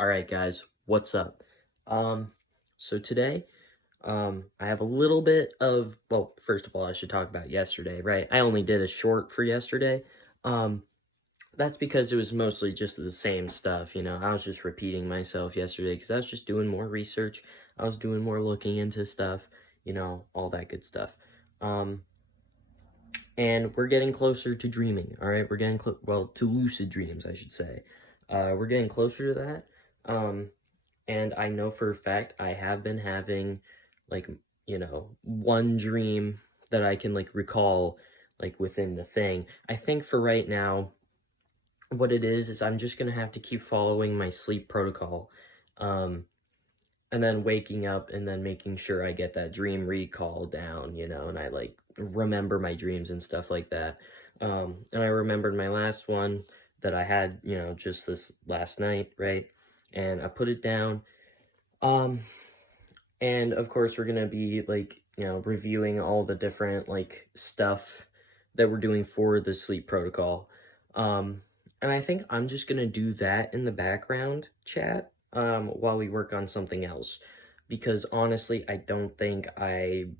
Alright guys, what's up? So today, I have a little bit of, well, first of all, I should talk about yesterday, right? I only did a short for yesterday. Um, that's because it was mostly just the same stuff, I was just repeating myself yesterday because I was just doing more research. I was doing more looking into stuff, all that good stuff. And we're getting closer to dreaming, all right? We're getting, to lucid dreams, I should say. We're getting closer to that. And I know for a fact I have been having, like, one dream that I can, like, recall, like, within the thing. I think for right now, what it is I'm just gonna have to keep following my sleep protocol. Um, and then waking up and then making sure I get that dream recall down, and I, like, remember my dreams and stuff like that. And I remembered my last one that I had, just this last night, right? And I put it down. Um, and of course, we're gonna be, like, reviewing all the different, like, stuff that we're doing for the sleep protocol. And I think I'm just gonna do that in the background chat, while we work on something else. Because honestly, I don't think I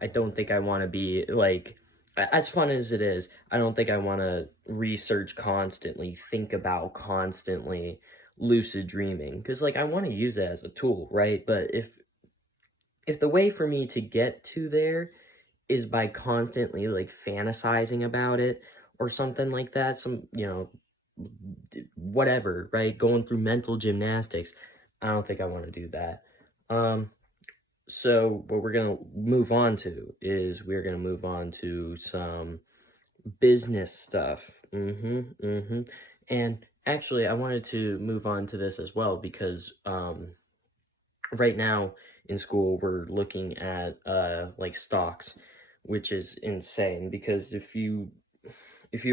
want to be, like, as fun as it is, I don't think I want to research constantly, think about constantly lucid dreaming, because, like, I want to use it as a tool, right? But if the way for me to get to there is by constantly, like, fantasizing about it or something like that, whatever, right? Going through mental gymnastics, I don't think I want to do that. So what we're gonna move on to is we're gonna move on to some business stuff. And actually, I wanted to move on to this as well because right now in school we're looking at like stocks, which is insane because if you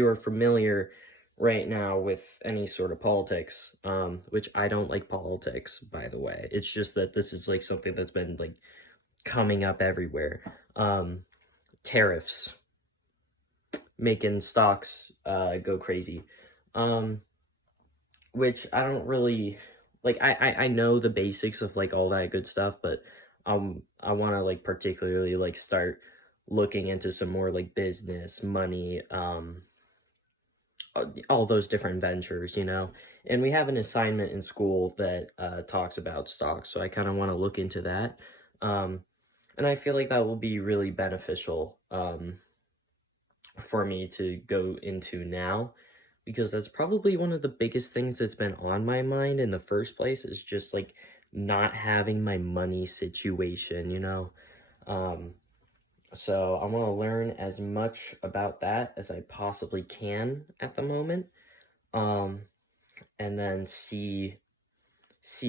are familiar right now with any sort of politics, which I don't like politics, by the way. It's just that this is, like, something that's been, like, coming up everywhere. Tariffs, making stocks go crazy. Which I don't really, like, I know the basics of, like, all that good stuff, but I want to, like, particularly, like, start looking into some more, like, business, money, all those different ventures, and we have an assignment in school that talks about stocks, so I kind of want to look into that. And I feel like that will be really beneficial for me to go into now, because that's probably one of the biggest things that's been on my mind in the first place, is just, like, not having my money situation. Um, so I want to learn as much about that as I possibly can at the moment, um, and then see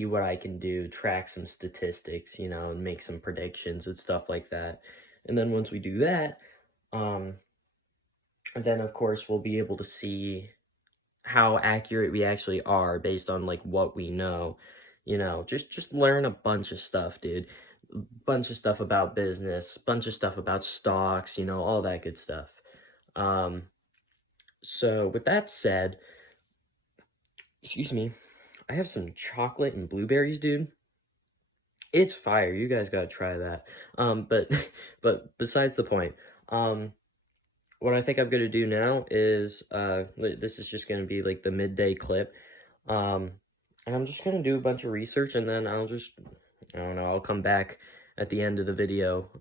what I can do, track some statistics, and make some predictions and stuff like that. And then once we do that, um, then of course we'll be able to see how accurate we actually are based on, like, what we know. Just learn a bunch of stuff, dude. Bunch of stuff about business, bunch of stuff about stocks, all that good stuff. So with that said, excuse me, I have some chocolate and blueberries, dude. It's fire. You guys gotta try that. But but besides the point, what I think I'm gonna do now is this is just gonna be, like, the midday clip. And I'm just gonna do a bunch of research, and then I don't know, I'll come back at the end of the video,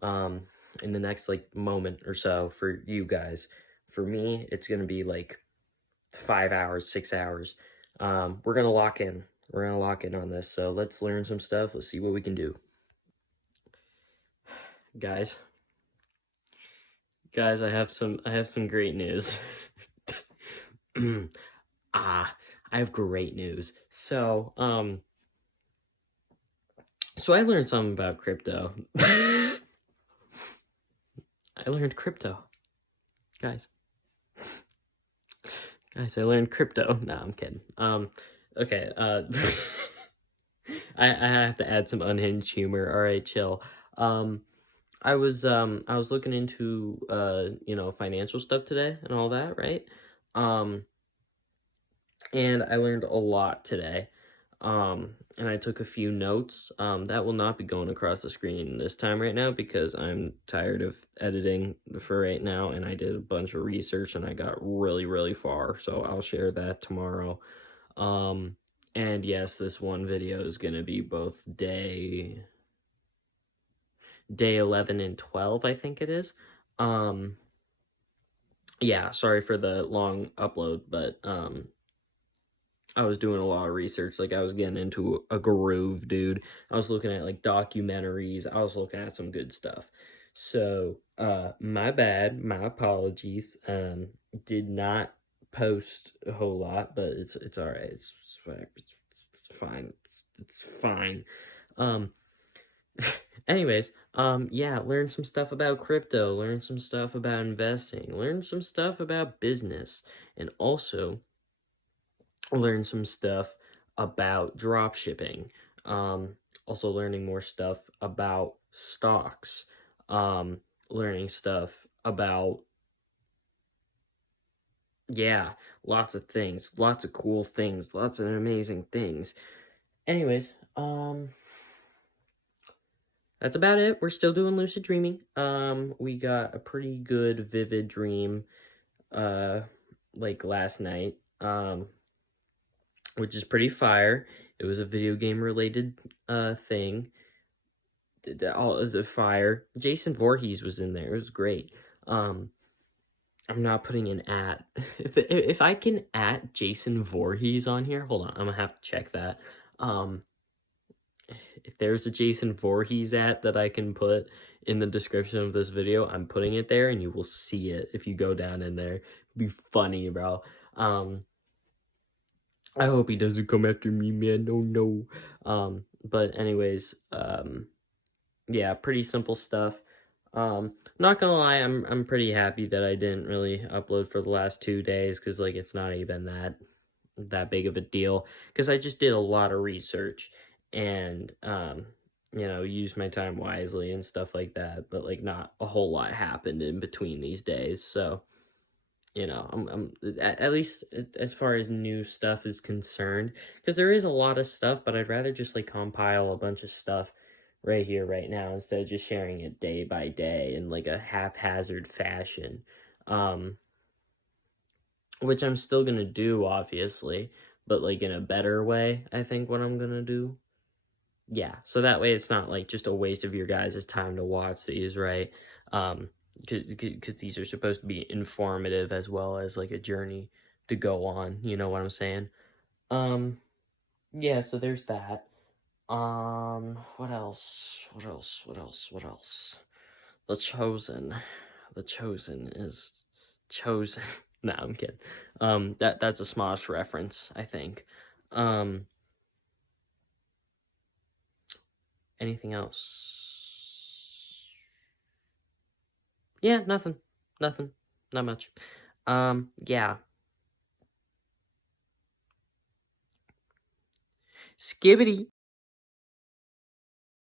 in the next, like, moment or so for you guys. For me, it's gonna be like 5 hours, 6 hours. We're gonna lock in. We're gonna lock in on this. So let's learn some stuff. Let's see what we can do. Guys, I have some great news. I have great news. So I learned something about crypto. I learned crypto. Guys. Guys, I learned crypto. No, I'm kidding. Okay, I have to add some unhinged humor. All right, chill. I was looking into financial stuff today and all that, right? And I learned a lot today. And I took a few notes. That will not be going across the screen this time right now because I'm tired of editing for right now, and I did a bunch of research and I got really, really far, so I'll share that tomorrow. And yes, this one video is gonna be both day 11 and 12, I think it is. Yeah, sorry for the long upload, but I was doing a lot of research. Like, I was getting into a groove, dude. I was looking at like documentaries. I was looking at some good stuff. So, my bad, my apologies. Did not post a whole lot, but it's all right. It's whatever. It's fine. It's fine. Um, anyways, yeah, learn some stuff about crypto, learn some stuff about investing, learn some stuff about business, and also learn some stuff about drop shipping. Also learning more stuff about stocks. Learning stuff about, yeah, lots of things, lots of cool things, lots of amazing things. Anyways, that's about it. We're still doing lucid dreaming. We got a pretty good vivid dream, like last night, which is pretty fire. It was a video game related, thing. All the fire. Jason Voorhees was in there. It was great. I'm not putting an at. If I can at Jason Voorhees on here, hold on, I'm gonna have to check that. If there's a Jason Voorhees at that I can put in the description of this video, I'm putting it there, and you will see it if you go down in there. It'll be funny, bro. I hope he doesn't come after me, man. Oh no. But anyways, yeah, pretty simple stuff. Not gonna lie, I'm pretty happy that I didn't really upload for the last 2 days, because like it's not even that big of a deal, because I just did a lot of research and used my time wisely and stuff like that, but like not a whole lot happened in between these days. So I'm at least as far as new stuff is concerned, because there is a lot of stuff, but I'd rather just like compile a bunch of stuff right here, right now, instead of just sharing it day by day in like a haphazard fashion. Which I'm still gonna do, obviously, but like in a better way, I think what I'm gonna do. Yeah, so that way it's not like just a waste of your guys' time to watch these, right? Because these are supposed to be informative as well as like a journey to go on, you know what I'm saying? Yeah, so there's that. What else? What else? What else? What else? The Chosen. The Chosen is chosen. No, I'm kidding. That's a Smosh reference, I think. Anything else? Yeah, nothing. Nothing. Not much. Yeah. Skibbity.